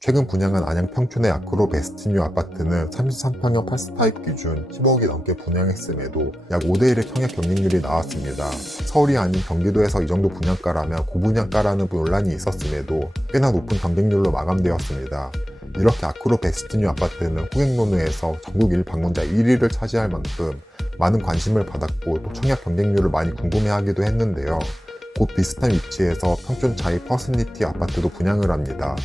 최근 분양한 안양 평촌의 아크로 베스트뉴 아파트는 33평형 8스타입 기준 15억이 넘게 분양했음에도 약 5대1의 청약 경쟁률이 나왔습니다. 서울이 아닌 경기도에서 이 정도 분양가라면 고분양가라는 논란이 있었음에도 꽤나 높은 경쟁률로 마감되었습니다. 이렇게 아크로 베스트뉴 아파트는 호갱노누에서 전국 1방문자 1위를 차지할 만큼 많은 관심을 받았고 또 청약 경쟁률을 많이 궁금해하기도 했는데요. 곧 비슷한 위치에서 평촌 자이 퍼스니티 아파트도 분양을 합니다.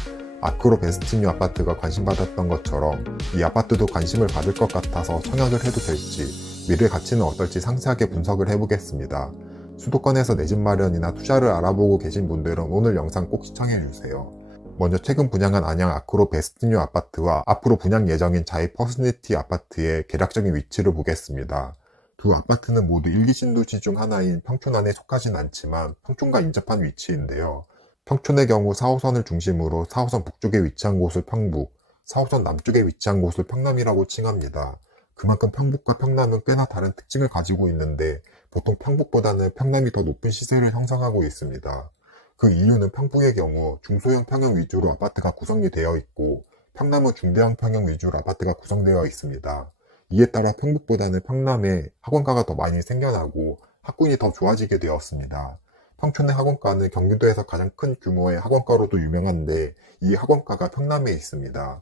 아크로 베스트뉴 아파트가 관심받았던 것처럼 이 아파트도 관심을 받을 것 같아서 청약을 해도 될지, 미래 가치는 어떨지 상세하게 분석을 해보겠습니다. 수도권에서 내 집 마련이나 투자를 알아보고 계신 분들은 오늘 영상 꼭 시청해주세요. 먼저 최근 분양한 안양 아크로 베스트뉴 아파트와 앞으로 분양 예정인 자이 퍼스니티 아파트의 계략적인 위치를 보겠습니다. 두 아파트는 모두 1기 신도시 중 하나인 평촌 안에 속하진 않지만 평촌과 인접한 위치인데요. 평촌의 경우 4호선을 중심으로 4호선 북쪽에 위치한 곳을 평북, 4호선 남쪽에 위치한 곳을 평남이라고 칭합니다. 그만큼 평북과 평남은 꽤나 다른 특징을 가지고 있는데 보통 평북보다는 평남이 더 높은 시세를 형성하고 있습니다. 그 이유는 평북의 경우 중소형 평형 위주로 아파트가 구성이 되어 있고 평남은 중대형 평형 위주로 아파트가 구성되어 있습니다. 이에 따라 평북보다는 평남에 학원가가 더 많이 생겨나고 학군이 더 좋아지게 되었습니다. 평촌의 학원가는 경기도에서 가장 큰 규모의 학원가로도 유명한데 이 학원가가 평남에 있습니다.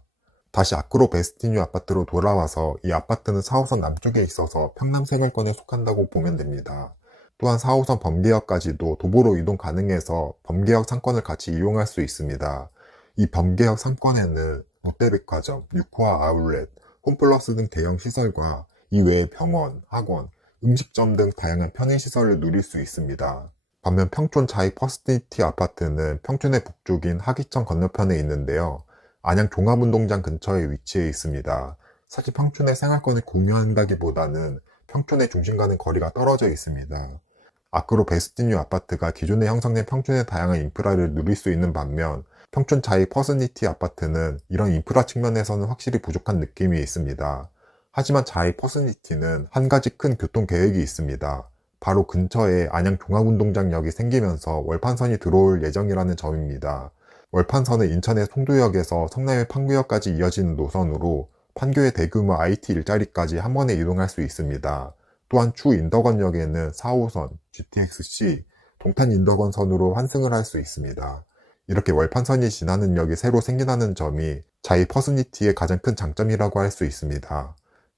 다시 아크로 베스티뉴 아파트로 돌아와서 이 아파트는 4호선 남쪽에 있어서 평남 생활권에 속한다고 보면 됩니다. 또한 4호선 범계역까지도 도보로 이동 가능해서 범계역 상권을 같이 이용할 수 있습니다. 이 범계역 상권에는 롯데백화점, 유코아 아울렛, 홈플러스 등 대형 시설과 이외에 병원, 학원, 음식점 등 다양한 편의시설을 누릴 수 있습니다. 반면 평촌 자이 퍼스니티 아파트는 평촌의 북쪽인 하기천 건너편에 있는데요. 안양 종합운동장 근처에 위치해 있습니다. 사실 평촌의 생활권을 공유한다기보다는 평촌의 중심과는 거리가 떨어져 있습니다. 아크로 베스티뉴 아파트가 기존에 형성된 평촌의 다양한 인프라를 누릴 수 있는 반면 평촌 자이 퍼스니티 아파트는 이런 인프라 측면에서는 확실히 부족한 느낌이 있습니다. 하지만 자이 퍼스니티는 한 가지 큰 교통 계획이 있습니다. 바로 근처에 안양 종합운동장역이 생기면서 월판선이 들어올 예정이라는 점입니다. 월판선은 인천의 송도역에서 성남의 판교역까지 이어지는 노선으로 판교의 대규모 IT 일자리까지 한 번에 이동할 수 있습니다. 또한 추 인덕원역에는 4호선, GTX-C, 동탄 인덕원선으로 환승을 할 수 있습니다. 이렇게 월판선이 지나는 역이 새로 생긴다는 점이 자이 퍼스니티의 가장 큰 장점이라고 할 수 있습니다.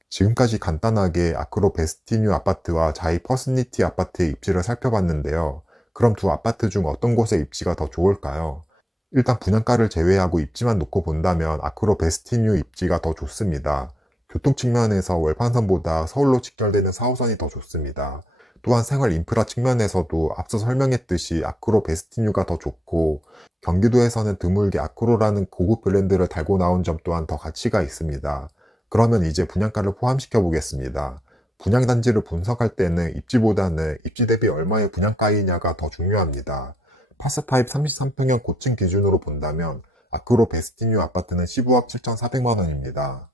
지금까지 간단하게 아크로 베스티뉴 아파트와 자이 퍼스니티 아파트의 입지를 살펴봤는데요. 그럼 두 아파트 중 어떤 곳의 입지가 더 좋을까요? 일단 분양가를 제외하고 입지만 놓고 본다면 아크로 베스티뉴 입지가 더 좋습니다. 교통 측면에서 월판선보다 서울로 직결되는 4호선이 더 좋습니다. 또한 생활 인프라 측면에서도 앞서 설명했듯이 아크로 베스티뉴가 더 좋고 경기도에서는 드물게 아크로라는 고급 브랜드를 달고 나온 점 또한 더 가치가 있습니다. 그러면 이제 분양가를 포함시켜 보겠습니다. 분양단지를 분석할 때는 입지보다는 입지 대비 얼마의 분양가이냐가 더 중요합니다. 파스타입 33평형 고층 기준으로 본다면 아크로 베스티뉴 아파트는 15억 7,400만원입니다.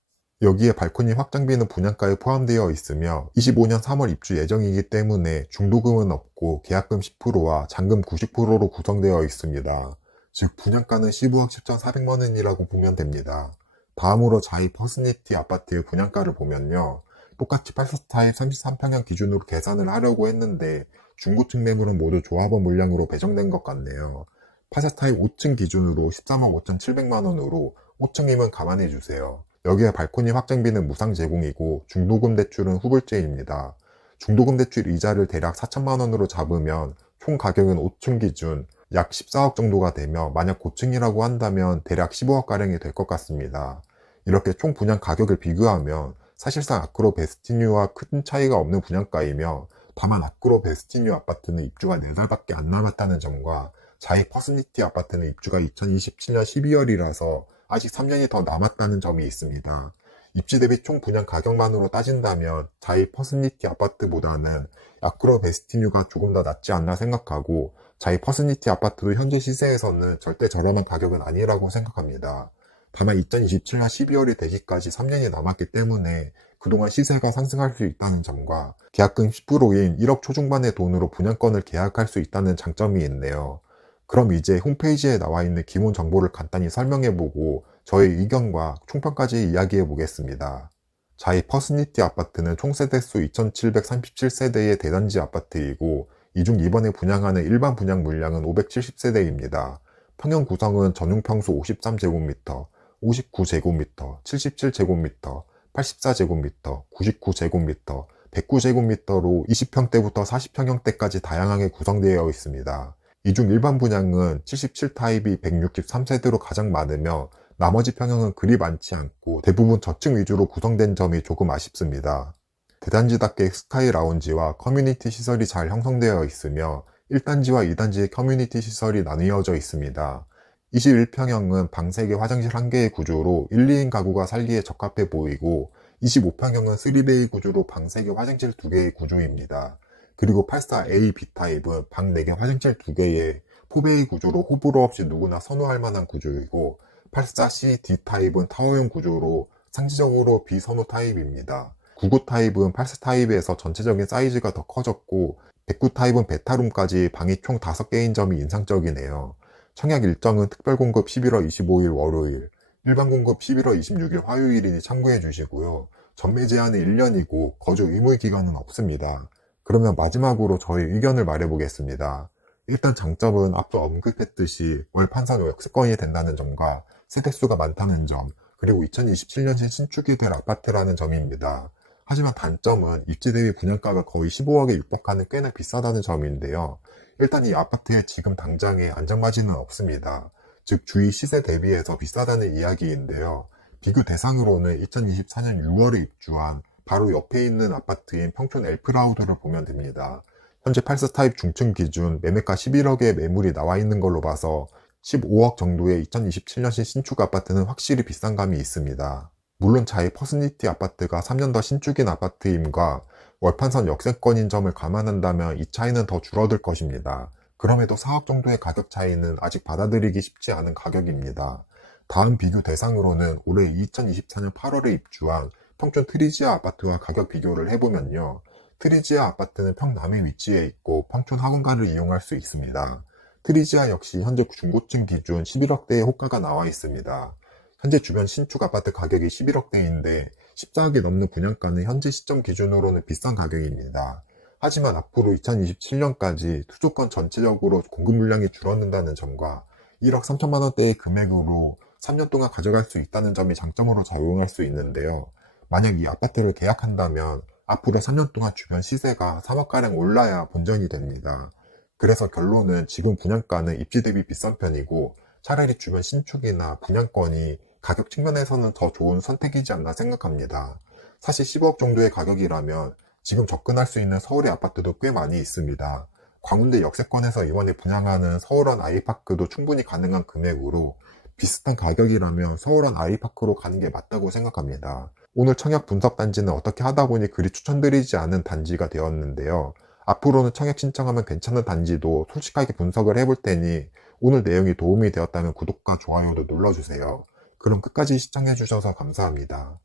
여기에 발코니 확장비는 분양가에 포함되어 있으며 25년 3월 입주 예정이기 때문에 중도금은 없고 계약금 10%와 잔금 90%로 구성되어 있습니다. 즉 분양가는 15억 7,400만원이라고 보면 됩니다. 다음으로 자이 퍼스니티 아파트의 분양가를 보면요. 똑같이 8스타입 33평형 기준으로 계산을 하려고 했는데 중고층 매물은 모두 조합원 물량으로 배정된 것 같네요. 8스타입 5층 기준으로 13억 5,700만원으로 5층이면 감안해주세요. 여기에 발코니 확장비는 무상 제공이고 중도금 대출은 후불제입니다. 중도금 대출 이자를 대략 4천만원으로 잡으면 총 가격은 5층 기준 약 14억 정도가 되며 만약 고층이라고 한다면 대략 15억가량이 될 것 같습니다. 이렇게 총 분양 가격을 비교하면 사실상 아크로 베스티뉴와 큰 차이가 없는 분양가이며 다만 아크로 베스티뉴 아파트는 입주가 4달밖에 안 남았다는 점과 자이 퍼스니티 아파트는 입주가 2027년 12월이라서 아직 3년이 더 남았다는 점이 있습니다. 입지 대비 총 분양 가격만으로 따진다면 자이 퍼스니티 아파트보다는 아크로 베스티뉴가 조금 더 낫지 않나 생각하고 자이 퍼스니티 아파트도 현재 시세에서는 절대 저렴한 가격은 아니라고 생각합니다. 다만 2027년 12월이 되기까지 3년이 남았기 때문에 그동안 시세가 상승할 수 있다는 점과 계약금 10%인 1억 초중반의 돈으로 분양권을 계약할 수 있다는 장점이 있네요. 그럼 이제 홈페이지에 나와 있는 기본 정보를 간단히 설명해보고 저의 의견과 총평까지 이야기해 보겠습니다. 자이 퍼스니티 아파트는 총 세대수 2737세대의 대단지 아파트이고 이 중 이번에 분양하는 일반 분양 물량은 570세대입니다. 평형 구성은 전용 평수 53제곱미터, 59제곱미터, 77제곱미터, 84제곱미터, 99제곱미터, 109제곱미터로 20평대부터 40평형대까지 다양하게 구성되어 있습니다. 이 중 일반 분양은 77타입이 163세대로 가장 많으며 나머지 평형은 그리 많지 않고 대부분 저층 위주로 구성된 점이 조금 아쉽습니다. 대단지답게 스카이 라운지와 커뮤니티 시설이 잘 형성되어 있으며 1단지와 2단지의 커뮤니티 시설이 나뉘어져 있습니다. 21평형은 방 3개 화장실 1개의 구조로 1, 2인 가구가 살기에 적합해 보이고 25평형은 3베이 구조로 방 3개 화장실 2개의 구조입니다. 그리고 84A B타입은 방 4개 화장실 2개의 4베이 구조로 호불호 없이 누구나 선호할 만한 구조이고 84C D타입은 타워형 구조로 상시적으로 비선호 타입입니다. 99 타입은 84 타입에서 전체적인 사이즈가 더 커졌고 109 타입은 베타룸까지 방이 총 5개인 점이 인상적이네요. 청약 일정은 특별 공급 11월 25일 월요일, 일반 공급 11월 26일 화요일이니 참고해 주시고요. 전매 제한은 1년이고 거주 의무 기간은 없습니다. 그러면 마지막으로 저의 의견을 말해보겠습니다. 일단 장점은 앞서 언급했듯이 월 판선 역세권이 된다는 점과 세대수가 많다는 점, 그리고 2027년식 신축이 될 아파트라는 점입니다. 하지만 단점은 입지 대비 분양가가 거의 15억에 육박하는 꽤나 비싸다는 점인데요. 일단 이 아파트에 지금 당장에 안정마진은 없습니다. 즉 주위 시세 대비해서 비싸다는 이야기인데요. 비교 대상으로는 2024년 6월에 입주한 바로 옆에 있는 아파트인 평촌 엘프라우드를 보면 됩니다. 현재 84 타입 중층 기준 매매가 11억의 매물이 나와 있는 걸로 봐서 15억 정도의 2027년식 신축 아파트는 확실히 비싼 감이 있습니다. 물론 자이 퍼스니티 아파트가 3년 더 신축인 아파트임과 월판선 역세권인 점을 감안한다면 이 차이는 더 줄어들 것입니다. 그럼에도 4억 정도의 가격 차이는 아직 받아들이기 쉽지 않은 가격입니다. 다음 비교 대상으로는 올해 2024년 8월에 입주한 평촌 트리지아 아파트와 가격 비교를 해보면요. 트리지아 아파트는 평남에 위치해 있고 평촌 학원가를 이용할 수 있습니다. 트리지아 역시 현재 중고층 기준 11억대의 호가가 나와 있습니다. 현재 주변 신축 아파트 가격이 11억대인데 14억이 넘는 분양가는 현재 시점 기준으로는 비싼 가격입니다. 하지만 앞으로 2027년까지 수도권 전체적으로 공급 물량이 줄어든다는 점과 1억 3천만 원대의 금액으로 3년 동안 가져갈 수 있다는 점이 장점으로 작용할 수 있는데요. 만약 이 아파트를 계약한다면 앞으로 3년 동안 주변 시세가 3억가량 올라야 본전이 됩니다. 그래서 결론은 지금 분양가는 입지 대비 비싼 편이고 차라리 주변 신축이나 분양권이 가격 측면에서는 더 좋은 선택이지 않나 생각합니다. 사실 15억 정도의 가격이라면 지금 접근할 수 있는 서울의 아파트도 꽤 많이 있습니다. 광운대 역세권에서 이번에 분양하는 서울원 아이파크도 충분히 가능한 금액으로 비슷한 가격이라면 서울원 아이파크로 가는 게 맞다고 생각합니다. 오늘 청약 분석 단지는 어떻게 하다 보니 그리 추천드리지 않은 단지가 되었는데요. 앞으로는 청약 신청하면 괜찮은 단지도 솔직하게 분석을 해볼 테니 오늘 내용이 도움이 되었다면 구독과 좋아요도 눌러주세요. 그럼 끝까지 시청해주셔서 감사합니다.